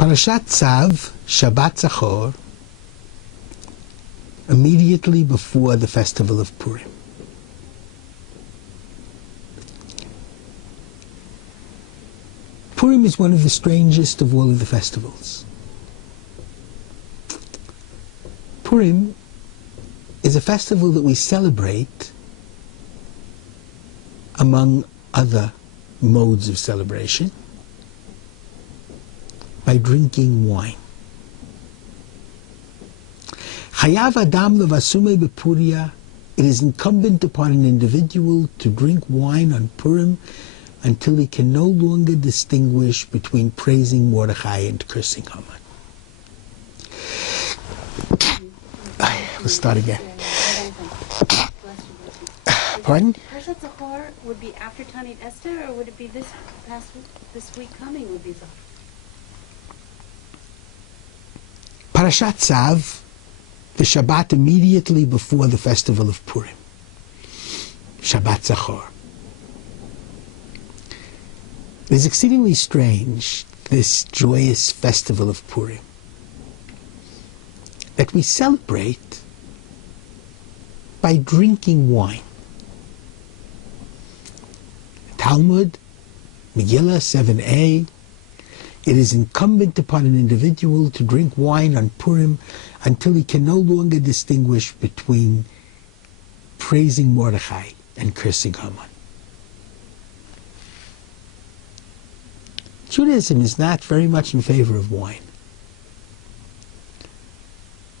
Parashat Tzav, Shabbat Zachor, immediately before the festival of Purim. Purim is one of the strangest of all of the festivals. Purim is a festival that we celebrate among other modes of celebration by drinking wine. Chayav Adam levasume bepuria. It is incumbent upon an individual to drink wine on Purim until he can no longer distinguish between praising Mordechai and cursing Haman. Let's start again. Pardon? Parshat Zachor would be after Tanit Esther, or would it be this week coming would be Zachor? Parashat Tzav, the Shabbat immediately before the festival of Purim. Shabbat Zachor. It is exceedingly strange, this joyous festival of Purim, that we celebrate by drinking wine. Talmud, Megillah 7a, it is incumbent upon an individual to drink wine on Purim until he can no longer distinguish between praising Mordechai and cursing Haman. Judaism is not very much in favor of wine.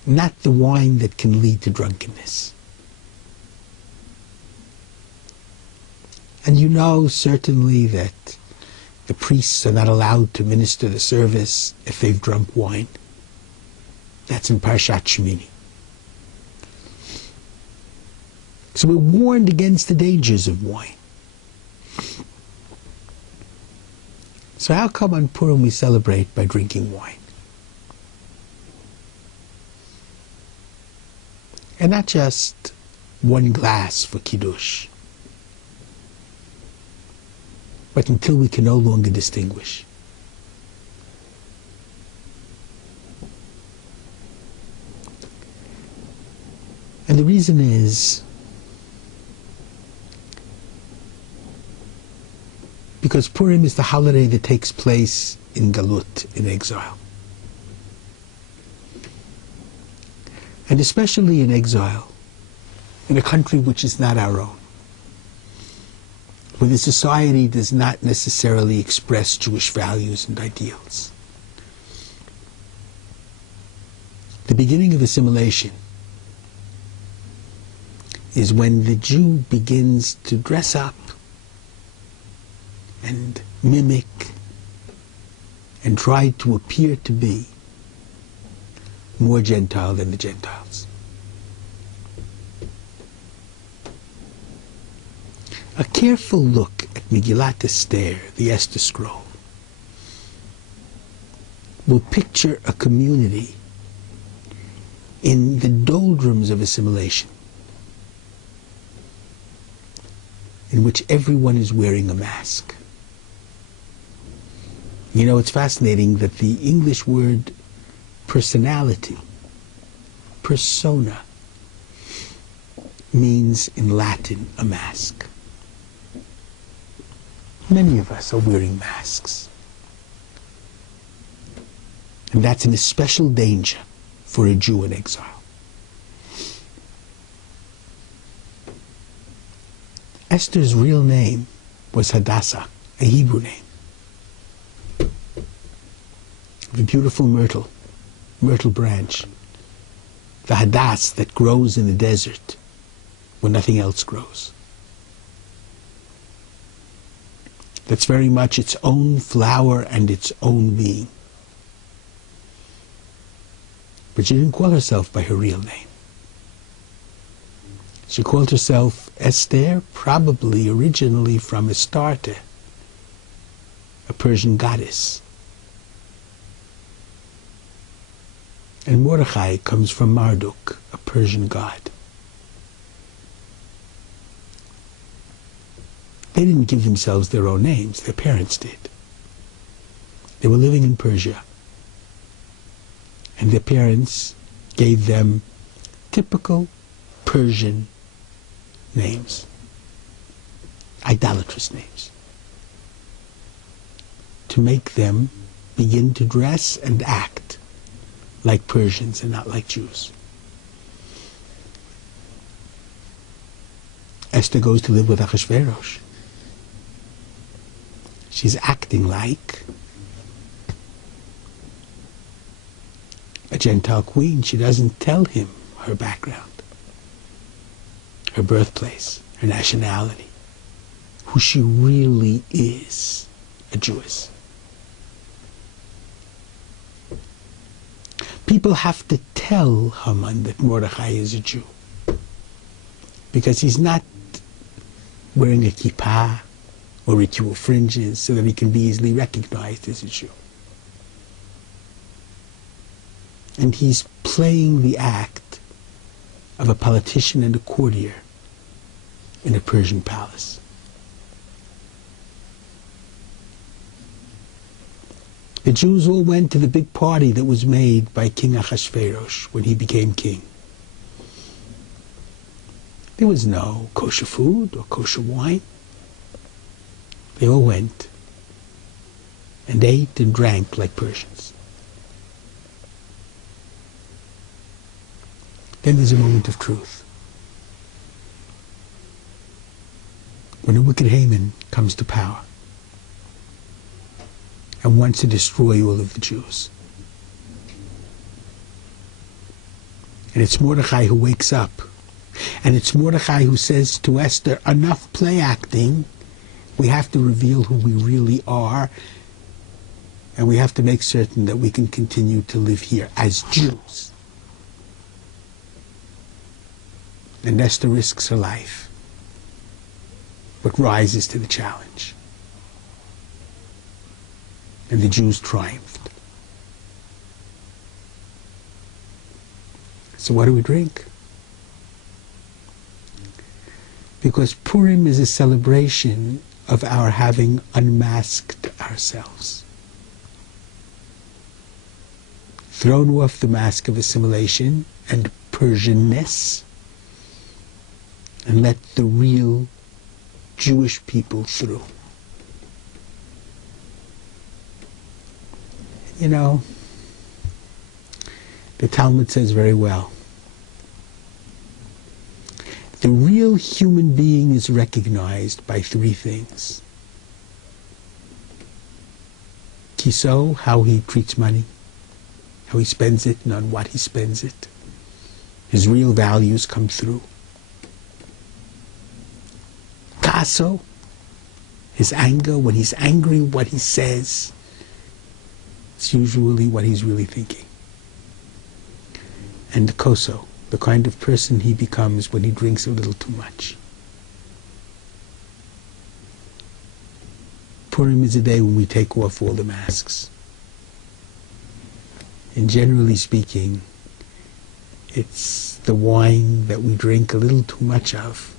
Not the wine that can lead to drunkenness. And you know certainly that the priests are not allowed to minister the service if they've drunk wine. That's in Parshat Shemini. So we're warned against the dangers of wine. So how come on Purim we celebrate by drinking wine? And not just one glass for Kiddush, but until we can no longer distinguish. And the reason is because Purim is the holiday that takes place in Galut, in exile. And especially in exile, in a country which is not our own, where the society does not necessarily express Jewish values and ideals. The beginning of assimilation is when the Jew begins to dress up and mimic and try to appear to be more Gentile than the Gentiles. A careful look at Megillat Esther, the Esther scroll, will picture a community in the doldrums of assimilation, in which everyone is wearing a mask. You know, it's fascinating that the English word personality, persona, means in Latin a mask. Many of us are wearing masks. And that's an especial danger for a Jew in exile. Esther's real name was Hadassah, a Hebrew name. The beautiful myrtle branch, the hadass that grows in the desert when nothing else grows. That's very much its own flower and its own being. But she didn't call herself by her real name. She called herself Esther, probably originally from Astarte, a Persian goddess. And Mordechai comes from Marduk, a Persian god. They didn't give themselves their own names, their parents did. They were living in Persia, And their parents gave them typical Persian names, idolatrous names, to make them begin to dress and act like Persians and not like Jews. Esther goes to live with Pharaohs. She's acting like a Gentile queen. She doesn't tell him her background, her birthplace, her nationality, who she really is, a Jewess. People have to tell Haman that Mordechai is a Jew, because he's not wearing a kippah or ritual fringes so that he can be easily recognized as a Jew. And he's playing the act of a politician and a courtier in a Persian palace. The Jews all went to the big party that was made by King Ahasuerus when he became king. There was no kosher food or kosher wine. They all went and ate and drank like Persians. Then there's a moment of truth. When a wicked Haman comes to power and wants to destroy all of the Jews. And it's Mordechai who wakes up. And it's Mordechai who says to Esther, enough play acting. We have to reveal who we really are. And we have to make certain that we can continue to live here as Jews. And Esther risks her life, but rises to the challenge. And the Jews triumphed. So what do we drink? Because Purim is a celebration of our having unmasked ourselves. Thrown off the mask of assimilation and Persianness, and let the real Jewish people through. You know, the Talmud says very well, the real human being is recognized by three things. Kiso, how he treats money, how he spends it and on what he spends it. His real values come through. Kaso, his anger, when he's angry, what he says, it's usually what he's really thinking. And koso, the kind of person he becomes when he drinks a little too much. Purim is a day when we take off all the masks. And generally speaking, it's the wine that we drink a little too much of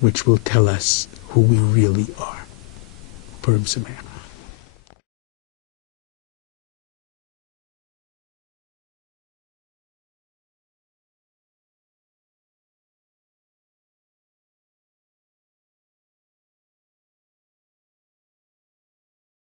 which will tell us who we really are. Purim Sameach.